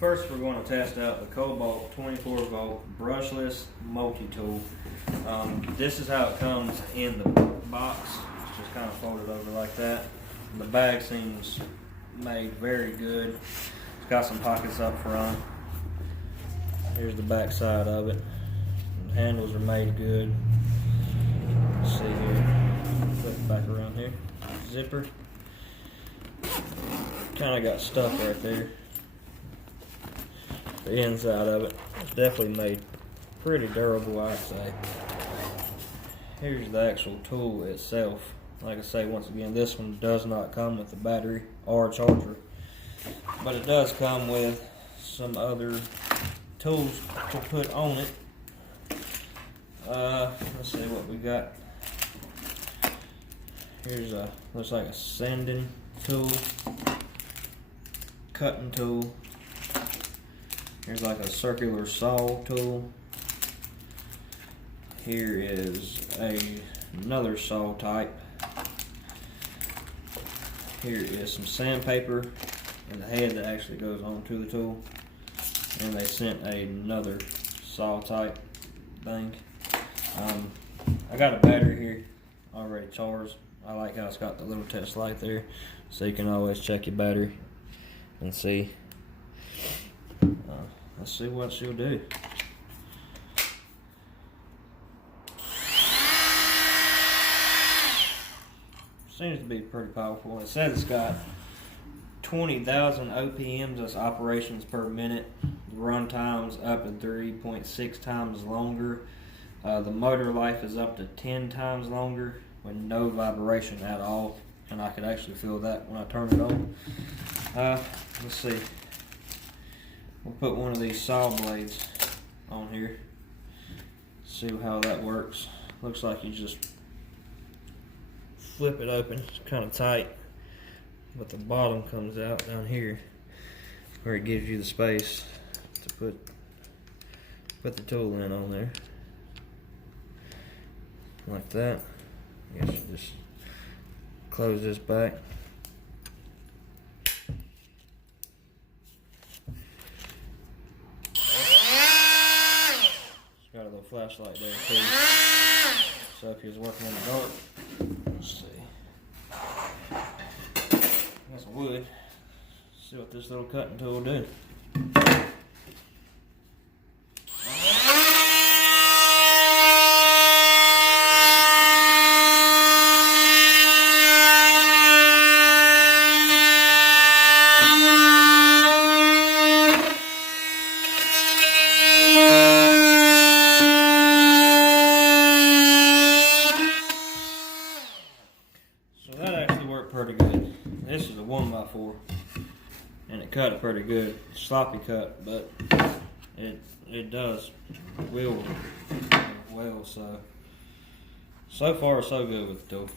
First, we're going to test out the Kobalt 24 volt brushless multi-tool. This is how it comes in the box. It's just kind of folded over like that. The bag seems made very good. It's got some pockets up front. Here's the back side of it. The handles are made good. Let's see here. Flip it back around here. Zipper. Kind of got stuck right there. The inside of it is definitely made pretty durable, I'd say. Here's the actual tool itself. Like I say, once again, this one does not come with a battery or a charger, but it does come with some other tools to put on it. Let's see what we got. Here's a, looks like a sanding tool, cutting tool. Here's like a circular saw tool. Here is another saw type. Here is some sandpaper and the head that actually goes onto the tool. And they sent another saw type thing. I got a battery here already charged. I like how it's got the little test light there, so you can always check your battery and see. Let's see what she'll do. Seems to be pretty powerful. It says it's got 20,000 OPMs, that's operations per minute. The run time's up to 3.6 times longer. The motor life is up to 10 times longer with no vibration at all. And I could actually feel that when I turn it on. Let's see. We'll put one of these saw blades on here. See how that works. Looks like you just flip it open. It's kind of tight, but the bottom comes out down here where it gives you the space to put the tool in on there. Like that. I guess you just close this back. Got a little flashlight there too. So if you're working in the dark, let's see. Got some wood. See what this little cutting tool will do. Pretty good. This is a 1x4 and it cut it pretty good. Sloppy cut, but it does wield well. So far so good with the tool.